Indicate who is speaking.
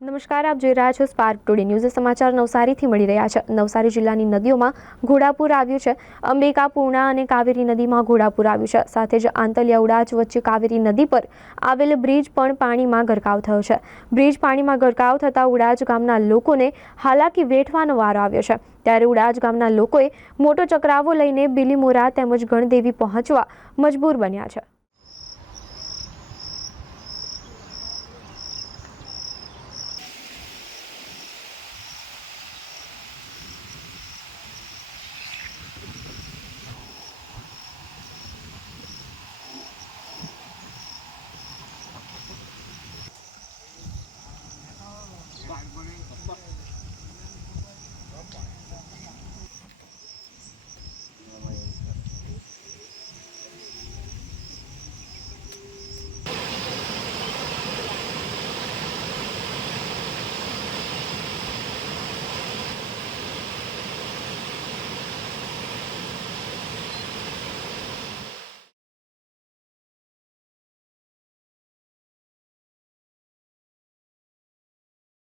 Speaker 1: નમસ્કાર, આપ જોઈ રહ્યા છો સ્પાર્ક ટુડે ન્યૂઝ સમાચાર નવસારીથી મળી રહ્યા છે. નવસારી જિલ્લાની નદીઓમાં ઘોડાપુર આવ્યું છે. અંબિકા પૂર્ણા અને કાવેરી નદીમાં ઘોડાપુર આવ્યું છે. સાથે જ આંતલિયા ઉડાચ વચ્ચે કાવેરી નદી પર આવેલ બ્રિજ પણ પાણીમાં ગરકાવ થયો છે. બ્રિજ પાણીમાં ગરકાવ થતાં ઉડાચ ગામના લોકોને હાલાકી વેઠવાનો વારો આવ્યો છે. ત્યારે ઉડાજ ગામના લોકોએ મોટો ચકરાવો લઈને બિલીમોરા તેમજ ગણદેવી પહોંચવા મજબૂર બન્યા છે. morning. Oh, fuck.